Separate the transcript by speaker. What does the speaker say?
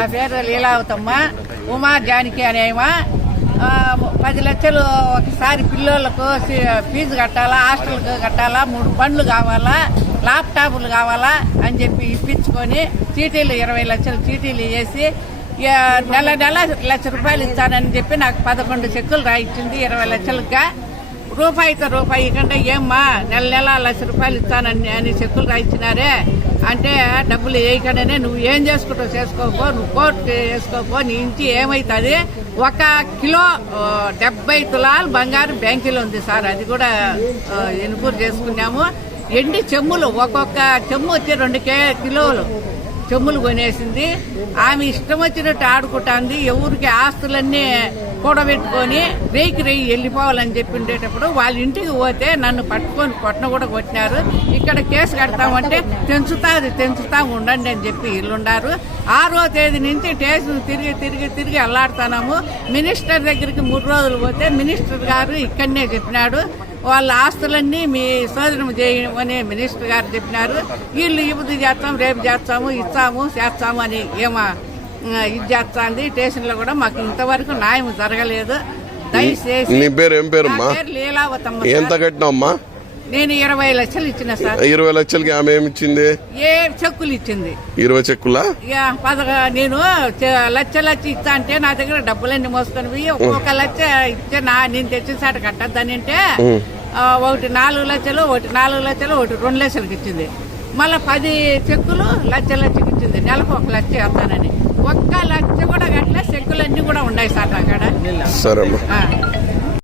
Speaker 1: నా పేరు లీలావతమ్మ ఉమా జానకి అనేమా పది లక్షలు ఒకసారి పిల్లోళ్ళకు ఫీజు కట్టాలా హాస్టల్కి కట్టాలా మూడు బండ్లు కావాలా ల్యాప్టాప్లు కావాలా అని చెప్పి ఇప్పించుకొని చీటీలు ఇరవై లక్షలు చీటీలు వేసి నెల నెల లక్ష రూపాయలు ఇస్తానని చెప్పి నాకు పదకొండు చెక్కులు రాయించింది ఇరవై లక్షలుగా రూపాయితో రూపాయి కంటే ఏమ్మా నెల నెల లక్ష రూపాయలు ఇస్తానని అని చెక్కులు రాయించినారే. అంటే డబ్బులు వేయకుండానే నువ్వు ఏం చేసుకుంటావు చేసుకోపో నువ్వు కోర్టు వేసుకోపో నీ ఇంటి ఏమవుతుంది ఒక కిలో డెబ్బై తులాలు బంగారం బ్యాంకులో ఉంది సార్. అది కూడా ఆ, చేసుకున్నాము. ఎండి చెమ్ములు ఒక్కొక్క చెమ్ము వచ్చి రెండు కే కిలోలు చెమ్ములు కొనేసింది. ఆమె ఇష్టం వచ్చినట్టు ఆడుకుంటాంది. ఎవరికి ఆస్తులన్నీ కూడబెట్టుకొని రేయికి రేయి వెళ్ళిపోవాలని చెప్పి ఉండేటప్పుడు వాళ్ళ ఇంటికి పోతే నన్ను పట్టుకొని కొట్టన కూడా కొట్టినారు. ఇక్కడ కేసు కడతామంటే తెంచుతాది తెంచుతా ఉండండి అని చెప్పి ఇల్లుండారు ఆరో తేదీ నుంచి స్టేషన్ తిరిగి తిరిగి తిరిగి అల్లాడుతున్నాము. మినిస్టర్ దగ్గరికి మూడు రోజులు పోతే మినిస్టర్ గారు ఇక్కడనే చెప్పినాడు. వాళ్ళ ఆస్తులన్నీ మీ శోధనం చేయమని మినిస్టర్ గారు చెప్పినారు. వీళ్ళు ఇప్పుడు చేస్తాం రేపు చేస్తాము ఇస్తాము చేస్తాము అని ఏమా ఇది చేస్తాంది. స్టేషన్లో కూడా మాకు ఇంతవరకు న్యాయం జరగలేదు. దయచేసి
Speaker 2: నీ పేరు ఏం పేరమ్మా?
Speaker 1: నా పేరు లీలావతమ్మ
Speaker 2: ఎంత
Speaker 1: సార్.
Speaker 2: కట్టినావమ్మా?
Speaker 1: నేను ఇరవై లక్షలు ఇచ్చిన సార్.
Speaker 2: ఇరవై లక్షలకి ఆమె ఏమి ఇచ్చింది?
Speaker 1: ఏ చెక్కులు ఇచ్చింది?
Speaker 2: ఇరవై చెక్కులా?
Speaker 1: ఇక పదక నేను చ- లక్ష లక్ష ఇస్తా అంటే నా దగ్గర డబ్బులన్నీ మోసుకొని పోయి ఒక్కొక్క లక్ష ఇచ్చే నా నేను తెచ్చిన సాట కట్టద్దని అంటే ఆ, ఒకటి నాలుగు లక్షలు ఒకటి నాలుగు లక్షలు ఒకటి రెండు లక్షలకి ఇచ్చింది. మళ్ళీ పది చెక్కులు లక్ష లక్షకి ఇచ్చింది. నెలకు ఒక లక్ష వేస్తానని. ఒక్క లక్ష కూడా కట్టలే చెక్కులన్నీ కూడా ఉన్నాయి సార్ నా కాడ.
Speaker 2: సరేమ్మా
Speaker 1: ఆ.